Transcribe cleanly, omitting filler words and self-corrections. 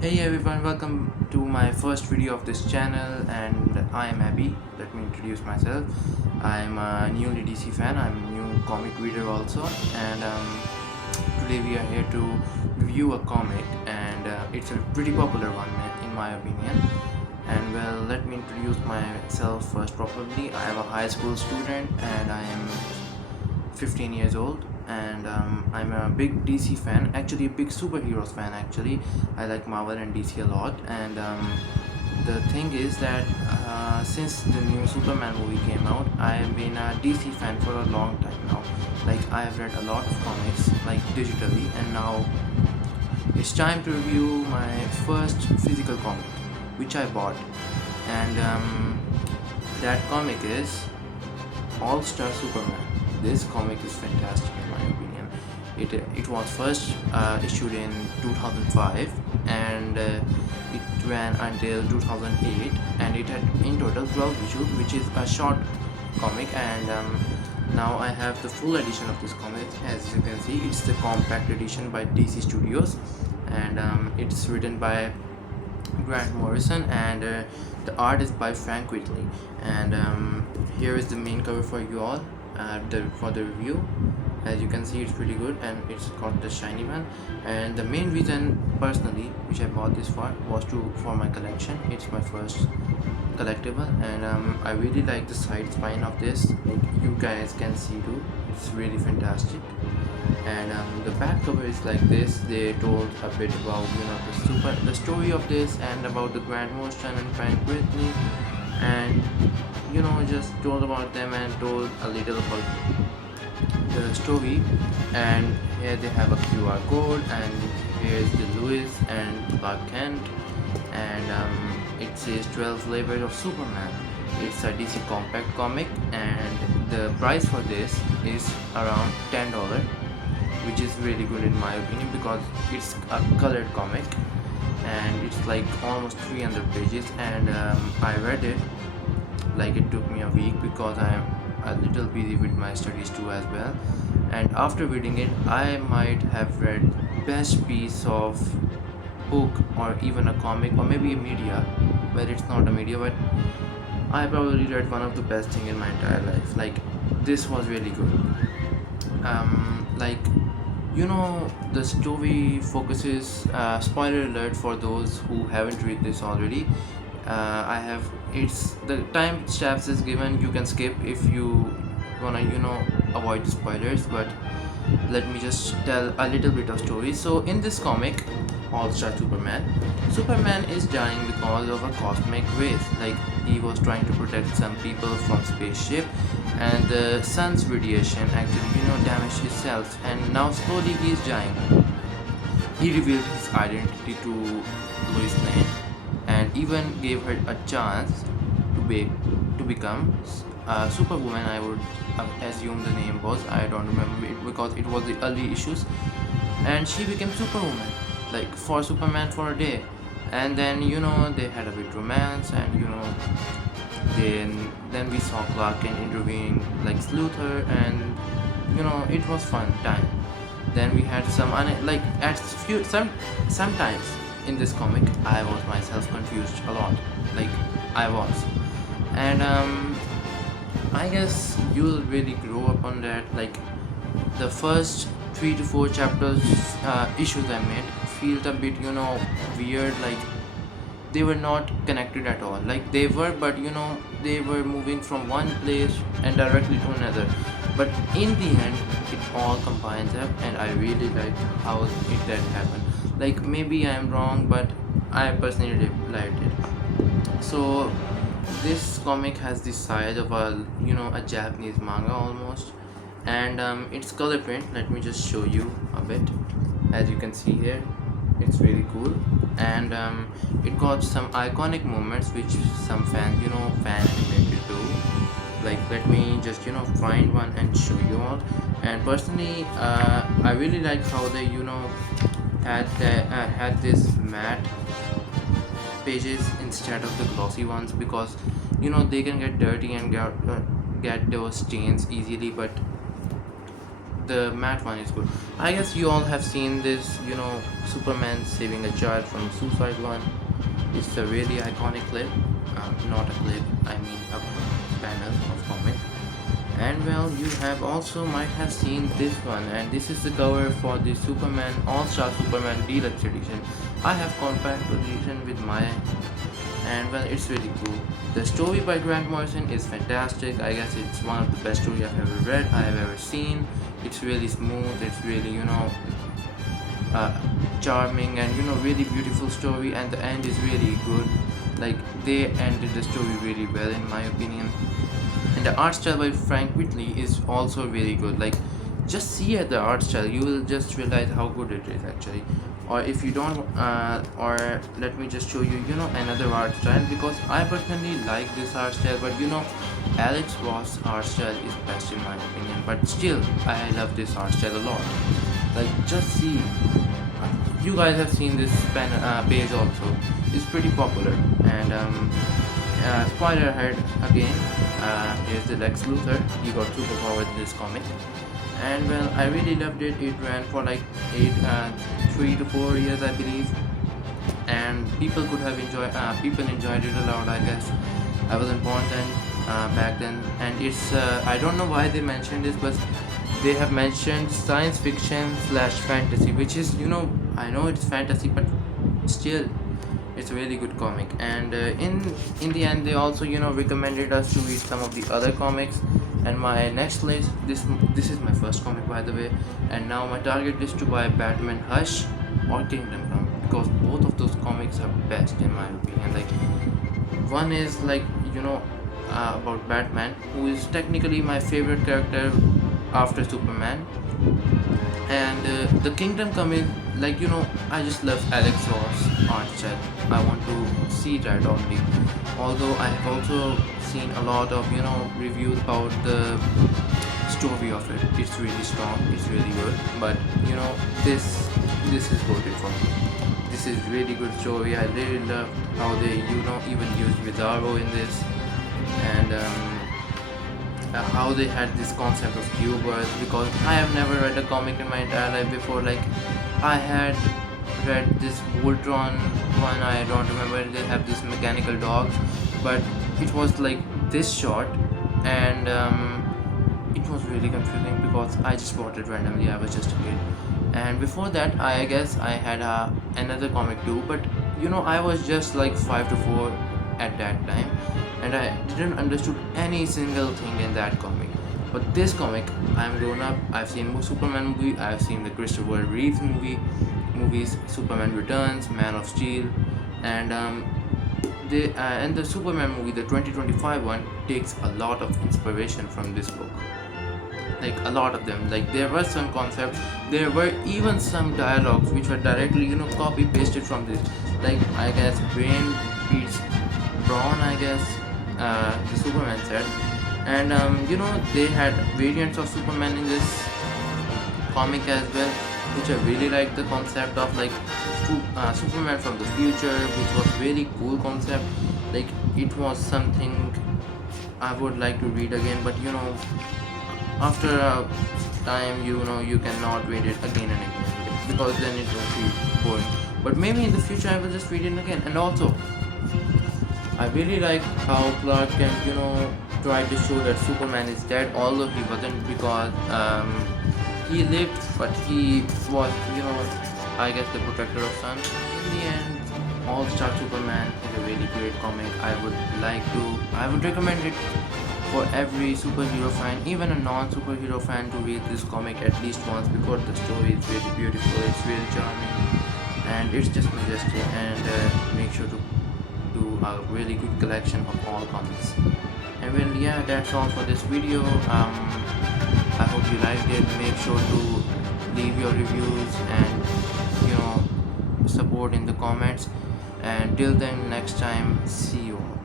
Hey everyone, welcome to my first video of this channel, and I am Abby. Let me introduce myself. I'm a newly DC fan, I'm a new comic reader also, and today we are here to review a comic, and it's a pretty popular one in my opinion. And well, let me introduce myself first properly. I am a high school student and I am 15 years old, and I'm a big DC fan, actually a big superheroes fan. Actually, I like Marvel and DC a lot, and the thing is that since the new Superman movie came out, I have been a DC fan for a long time now. Like, I have read a lot of comics like digitally, and now it's time to review my first physical comic which I bought, and that comic is All Star Superman. This comic is fantastic in my opinion. It was first issued in 2005, and it ran until 2008, and it had in total 12 issues, which is a short comic. And now I have the full edition of this comic. As you can see, it's the compact edition by DC Studios, and it's written by Grant Morrison, and the art is by Frank Whitley. And here is the main cover for you all, for the review. As you can see, it's pretty good, and it's called the Shiny Man. And the main reason personally which I bought this for was for my collection. It's my first collectible, and I really like the side spine of this, like you guys can see too. It's really fantastic. And the back cover is like this. They told a bit about the story of this, and about the Grant Morrison and Frank Whitley, and just told about them and told a little about the story. And here they have a QR code, and here's the Lewis and Clark Kent, and it says 12 Labors of Superman. It's a DC compact comic, and the price for this is around $10, which is really good in my opinion because it's a colored comic, and it's like almost 300 pages. And I read it, like it took me a week because I'm a little busy with my studies too as well. And after reading it, I might have read best piece of book, or even a comic, or maybe a media, but it's not a media, but I probably read one of the best thing in my entire life. Like, this was really good. Like, the story focuses, spoiler alert for those who haven't read this already. I have It's the time stamps is given, you can skip if you wanna avoid the spoilers, but let me just tell a little bit of story. So in this comic, All Star Superman is dying because of a cosmic race. Like, he was trying to protect some people from spaceship, and the sun's radiation actually damaged his cells, and now slowly he is dying. He revealed his identity to Lois Lane, and even gave her a chance to become Superwoman. I would assume the name was. I don't remember it because it was the early issues, and she became Superwoman, like for Superman for a day. And then they had a bit romance, and then we saw Clark Kent interviewing like Luthor, and it was fun time. Then we had like at sometimes in this comic I was myself confused a lot, like I was. And I guess you'll really grow up on that. Like, the first 3 to 4 chapters, issues I made felt a bit weird. Like, they were not connected at all. Like, they were, but they were moving from one place and directly to another, but in the end it all combines up, and I really like how that happened. Like, maybe I'm wrong, but I personally liked it. So this comic has the size of a Japanese manga almost, and it's color print. Let me just show you a bit. As you can see here, it's really cool, and it got some iconic moments which some fan animated too. Like, let me just find one and show you all. And personally, I really like how they had this matte pages instead of the glossy ones, because they can get dirty and get those stains easily, but the matte one is good. I guess you all have seen this, Superman saving a child from suicide one. It's a really iconic clip. Not a clip, I mean a panel of comic. And well, you have also might have seen this one, and this is the cover for the Superman All-Star Superman Deluxe Edition. I have compact edition with mine, and well, it's really cool. The story by Grant Morrison is fantastic. I guess it's one of the best stories I've ever read, I have ever seen. It's really smooth, it's really, charming, and really beautiful story, and the end is really good. Like, they ended the story really well in my opinion. And the art style by Frank Whiteley is also really good. Like, just see at the art style, you will just realize how good it is actually. Or if you don't, or let me just show you, another art style, because I personally like this art style, but Alex Ross art style is best in my opinion. But still, I love this art style a lot. Like, just see. You guys have seen this page also. It's pretty popular. And Spiderhead again. Here's the Lex Luthor. He got superpower in this comic. And well, I really loved it. It ran for like 3 to 4 years, I believe. And people enjoyed it a lot, I guess. I wasn't born then, back then. And it's, I don't know why they mentioned this, but they have mentioned science fiction / fantasy, which is, I know it's fantasy, but still, it's a really good comic. And in the end, they also recommended us to read some of the other comics. And my next list, this is my first comic, by the way, and now my target is to buy Batman Hush or Kingdom Come, because both of those comics are best in my opinion. Like, one is like, about Batman, who is technically my favorite character after Superman. And the Kingdom Come is like, I just love Alex Ross art style. I want to see that only. Although I have also seen a lot of reviews about the story of it. It's really strong, it's really good. But this is voted for me. This is really good story. I really love how they even used Bizarro in this. And how they had this concept of Q-Birth, because I have never read a comic in my entire life before. Like, I had read this Voltron one, I don't remember, they have this mechanical dogs, but it was like this short, and it was really confusing because I just bought it randomly, I was just a kid. And before that, I guess I had another comic too, but I was just like 5 to 4 at that time, and I didn't understood any single thing in that comic. But this comic, I'm grown up. I've seen Superman movie, I've seen the Christopher Reeves movies, Superman Returns, Man of Steel, and the Superman movie, the 2025 one, takes a lot of inspiration from this book. Like, a lot of them. Like, there were some concepts, there were even some dialogues which were directly copy pasted from this. Like, I guess Brain beats Brawn, I guess, the Superman said. And they had variants of Superman in this comic as well, which I really like the concept of, like, Superman from the future, which was really cool concept. Like, it was something I would like to read again, but after a time, you cannot read it again and again, because then it will be boring. But maybe in the future I will just read it again. And also, I really like how Clark Kent, tried to show that Superman is dead, although he wasn't, because he lived, but he was, I guess, the protector of Sun. In the end, All-Star Superman is a really great comic. I would recommend it for every superhero fan, even a non-superhero fan, to read this comic at least once, because the story is really beautiful, it's really charming, and it's just majestic. And make sure to do a really good collection of all comics. And well, yeah, that's all for this video. I hope you liked it. Make sure to leave your reviews and support in the comments. And till then, next time, see you all.